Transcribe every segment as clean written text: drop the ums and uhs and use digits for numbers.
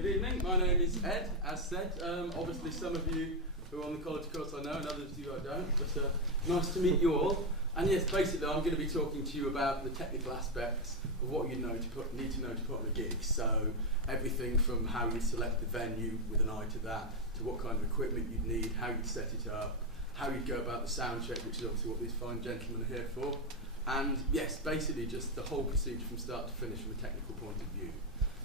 Good evening, my name is Ed, as said. Obviously some of you who are on the college course I know and others of you I don't, but nice to meet you all. And yes, basically I'm going to be talking to you about the technical aspects of what you need to know to put on a gig. So everything from how you select the venue with an eye to that, to what kind of equipment you'd need, how you'd set it up, how you'd go about the sound check, which is obviously what these fine gentlemen are here for. And yes, basically just the whole procedure from start to finish from a technical point of view.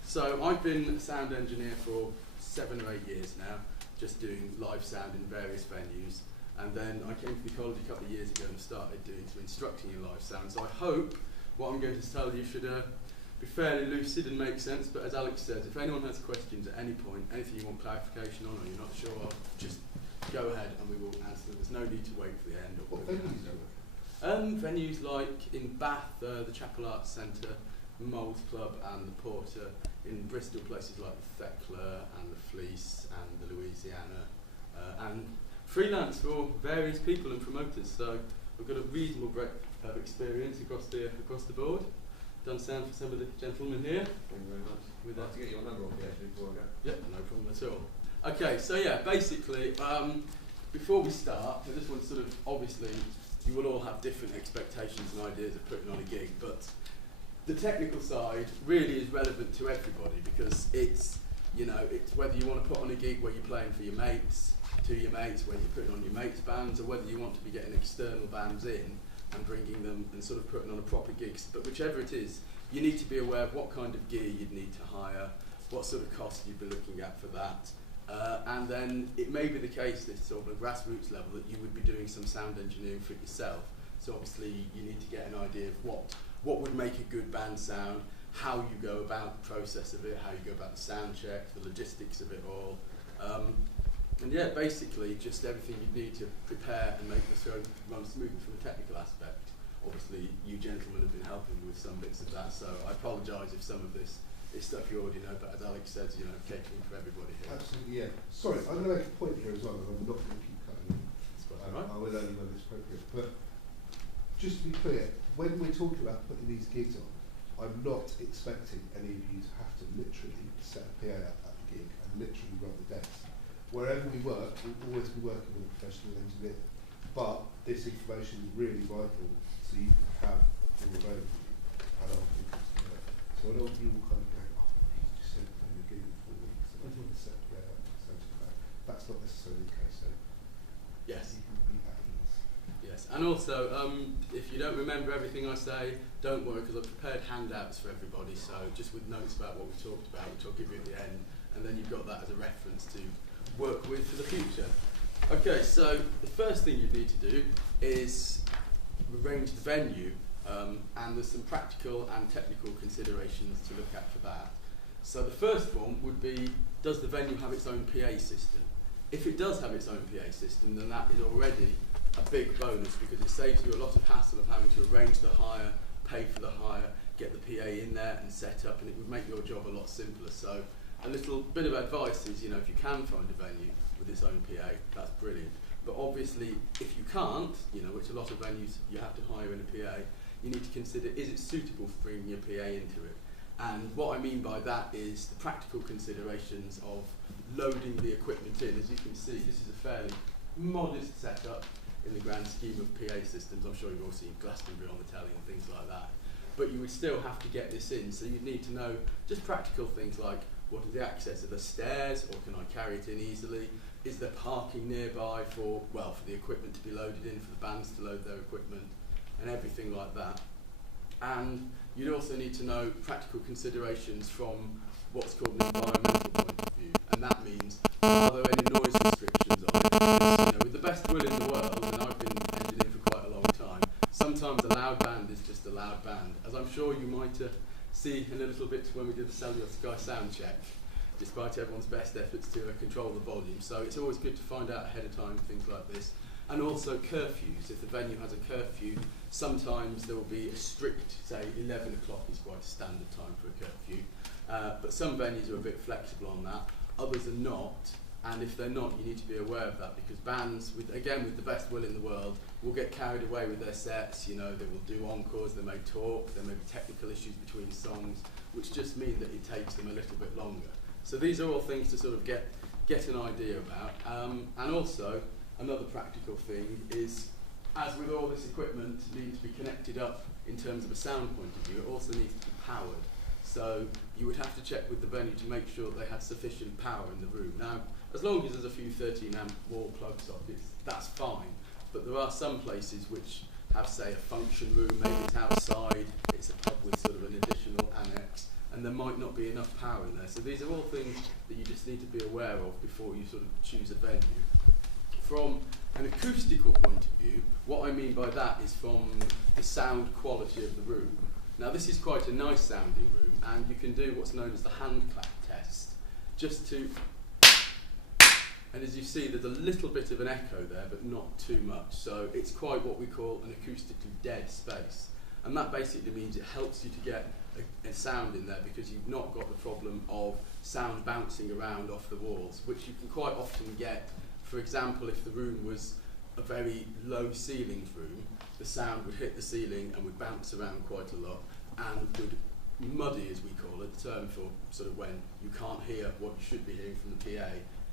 So I've been a sound engineer for 7 or 8 years now, just doing live sound in various venues. And then I came to the college a couple of years ago and started doing some instructing in live sound. So I hope what I'm going to tell you should be fairly lucid and make sense. But as Alex says, if anyone has questions at any point, anything you want clarification on or you're not sure of, just go ahead and we will answer them. There's no need to wait for the end. What venues do you work? Venues like in Bath, the Chapel Arts Centre, Moles Club and the Porter. In Bristol, places like the Thekla and the Fleece and the Louisiana, and freelance for various people and promoters. So we've got a reasonable breadth of experience across the board. Done sound for some of the gentlemen here. Thank you very much. With I'd like to get your number off actually before I go. Yep, no problem at all. Okay, so yeah, basically, before we start, I just want to sort of, obviously, you will all have different expectations and ideas of putting on a gig, but the technical side really is relevant to everybody because it's, you know, it's whether you want to put on a gig where you're playing for your mates, to your mates, whether you're putting on your mates' bands, or whether you want to be getting external bands in and bringing them and sort of putting on a proper gig. But whichever it is, you need to be aware of what kind of gear you'd need to hire, what sort of cost you'd be looking at for that. And then it may be the case that sort of a grassroots level that you would be doing some sound engineering for it yourself. So obviously you need to get an idea of what would make a good band sound, how you go about the process of it, how you go about the sound check, the logistics of it all. And yeah, basically just everything you need to prepare and make the show run smoothly from a technical aspect. Obviously you gentlemen have been helping with some bits of that, so I apologise if some of this is stuff you already know, but as Alex says, you know, catering for everybody here. Absolutely, yeah. Sorry, I'm going to make a point here as well, and I'm not going to keep cutting in. Right. I will only when it's appropriate. But just to be clear, when we're talking about putting these gigs on, I'm not expecting any of you to have to literally set a PA up at the gig and literally run the decks. Wherever we work, we'll always be working with a professional engineer. But this information is really vital so you can have a full overview and ultimately comes together. So I don't want you all kind of going, oh, he's just said playing a gig in 4 weeks. So I want to set a PA up and such like that. That's not necessarily the case. So Yes. you can be at ease. Yes, and also, if you don't remember everything I say, don't worry, because I've prepared handouts for everybody, so just with notes about what we talked about, which I'll give you at the end, and then you've got that as a reference to work with for the future. Okay, so the first thing you need to do is arrange the venue, and there's some practical and technical considerations to look at for that. So the first one would be, does the venue have its own PA system? If it does have its own PA system, then that is already a big bonus because it saves you a lot of hassle of having to arrange the hire, pay for the hire, get the PA in there and set up, and it would make your job a lot simpler. So a little bit of advice is, you know, if you can find a venue with its own PA, that's brilliant. But obviously, if you can't, you know, which a lot of venues you have to hire in a PA, you need to consider, is it suitable for bringing your PA into it? And what I mean by that is the practical considerations of loading the equipment in. As you can see, this is a fairly modest setup in the grand scheme of PA systems. I'm sure you've all seen Glastonbury on the telly and things like that. But you would still have to get this in, so you'd need to know just practical things like, what is the access? Are there stairs, or can I carry it in easily? Is there parking nearby for the equipment to be loaded in, for the bands to load their equipment, and everything like that. And you'd also need to know practical considerations from what's called an environmental point of view, and that means, are there any noise restrictions on it? You know, with the best will in the world, and I've been engineering for quite a long time, sometimes a loud band is just a loud band. As I'm sure you might see in a little bit when we did the Cellular Sky sound check, despite everyone's best efforts to control the volume. So it's always good to find out ahead of time things like this. And also curfews. If the venue has a curfew, sometimes there will be a strict, say 11 o'clock is quite a standard time for a curfew. But some venues are a bit flexible on that, others are not. And if they're not, you need to be aware of that, because bands, with the best will in the world, will get carried away with their sets. You know, they will do encores, they may talk, there may be technical issues between songs, which just mean that it takes them a little bit longer. So these are all things to sort of get an idea about. And also, another practical thing is, as with all this equipment needing to be connected up in terms of a sound point of view, it also needs to be powered. So you would have to check with the venue to make sure they had sufficient power in the room. Now, as long as there's a few 13 amp wall plug sockets, that's fine. But there are some places which have, say, a function room, maybe it's outside, it's a pub with sort of an additional annex, and there might not be enough power in there. So these are all things that you just need to be aware of before you sort of choose a venue. From an acoustical point of view, what I mean by that is from the sound quality of the room. Now this is quite a nice sounding room, and you can do what's known as the hand clap test, just to, and as you see there's a little bit of an echo there, but not too much, so it's quite what we call an acoustically dead space. And that basically means it helps you to get a sound in there, because you've not got the problem of sound bouncing around off the walls, which you can quite often get. For example, if the room was a very low ceilinged room, the sound would hit the ceiling and would bounce around quite a lot, and would muddy, as we call it, the term for sort of when you can't hear what you should be hearing from the PA,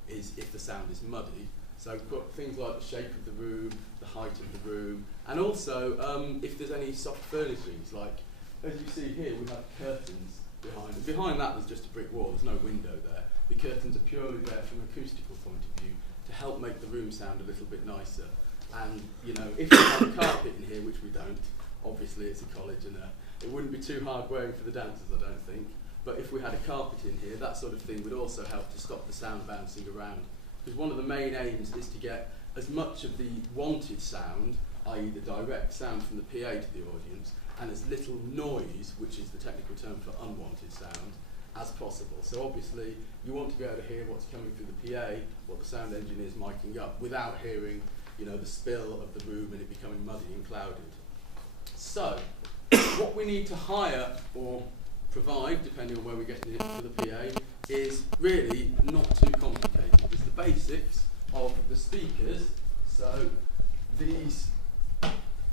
is if the sound is muddy. So we've got things like the shape of the room, the height of the room, and also if there's any soft furnishings, like as you see here we have curtains behind. And behind that there's just a brick wall, there's no window there. The curtains are purely there from an acoustical point of view to help make the room sound a little bit nicer. And you know, if we have a carpet in here, which we don't, obviously it's a college and it wouldn't be too hard wearing for the dancers, I don't think. But if we had a carpet in here, that sort of thing would also help to stop the sound bouncing around. Because one of the main aims is to get as much of the wanted sound, i.e. the direct sound from the PA to the audience, and as little noise, which is the technical term for unwanted sound, as possible. So obviously you want to be able to hear what's coming through the PA, what the sound engineer is miking up, without hearing, you know, the spill of the room and it becoming muddy and clouded. So what we need to hire or provide, depending on where we're getting it for the PA, is really not too complicated. It's the basics of the speakers. So these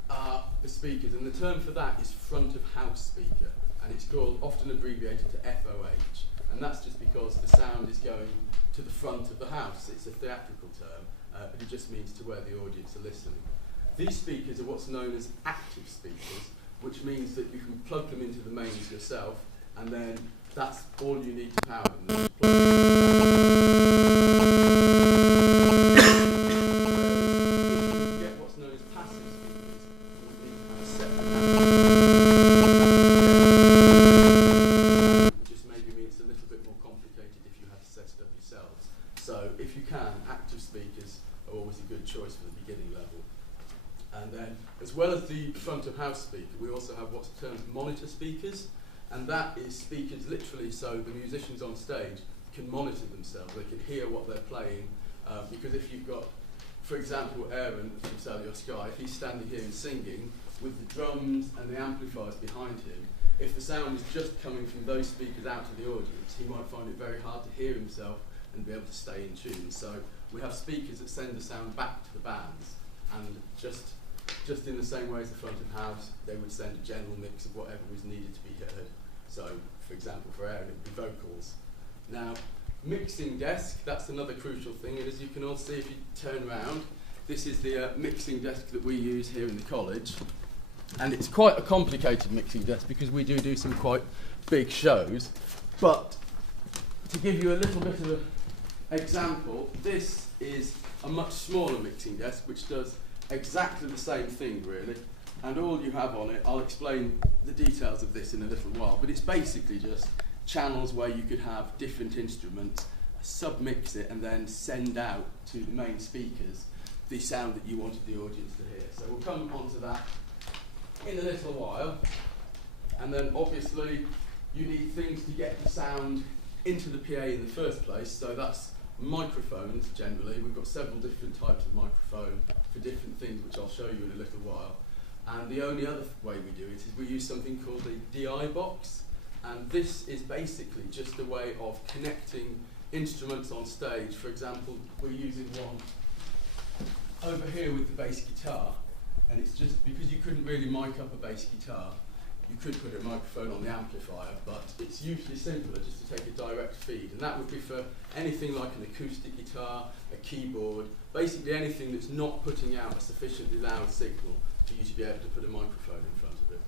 are the speakers, and the term for that is front of house speaker, and it's called, often abbreviated to FOH, and that's just because the sound is going to the front of the house. It's a theatrical term, but it just means to where the audience are listening. These speakers are what's known as active speakers, which means that you can plug them into the mains yourself, and then that's all you need to power them. So if you can, active speakers are always a good choice for the beginning level. And then, as well as the front of house speaker, we also have what's termed monitor speakers, and that is speakers literally so the musicians on stage can monitor themselves, they can hear what they're playing, because if you've got, for example, Aaron from Sell Your Sky, if he's standing here and singing with the drums and the amplifiers behind him, if the sound is just coming from those speakers out to the audience, he might find it very hard to hear himself and be able to stay in tune. So we have speakers that send the sound back to the bands, and just in the same way as the front of house, they would send a general mix of whatever was needed to be heard. So, for example, for Aaron, it would be vocals. Now, mixing desk, that's another crucial thing, and as you can all see if you turn around, this is the mixing desk that we use here in the college. And it's quite a complicated mixing desk because we do some quite big shows. But to give you a little bit of an example, this is a much smaller mixing desk which does exactly the same thing really. And all you have on it, I'll explain the details of this in a little while, but it's basically just channels where you could have different instruments, submix it and then send out to the main speakers the sound that you wanted the audience to hear. So we'll come on to that in a little while, and then obviously you need things to get the sound into the PA in the first place, so that's microphones generally. We've got several different types of microphone for different things which I'll show you in a little while, and the only other way we do it is we use something called a DI box, and this is basically just a way of connecting instruments on stage. For example, we're using one over here with the bass guitar, and it's just because you couldn't really mic up a bass guitar, you could put a microphone on the amplifier, but it's usually simpler just to take a direct feed, and that would be for anything like an acoustic guitar, a keyboard, basically anything that's not putting out a sufficiently loud signal for you to be able to put a microphone in front of it.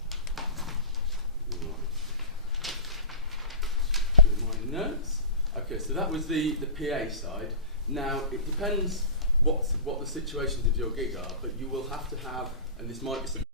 Through my notes. Okay, so that was the PA side. Now, it depends what the situations of your gig are, but you will have to have, and this might be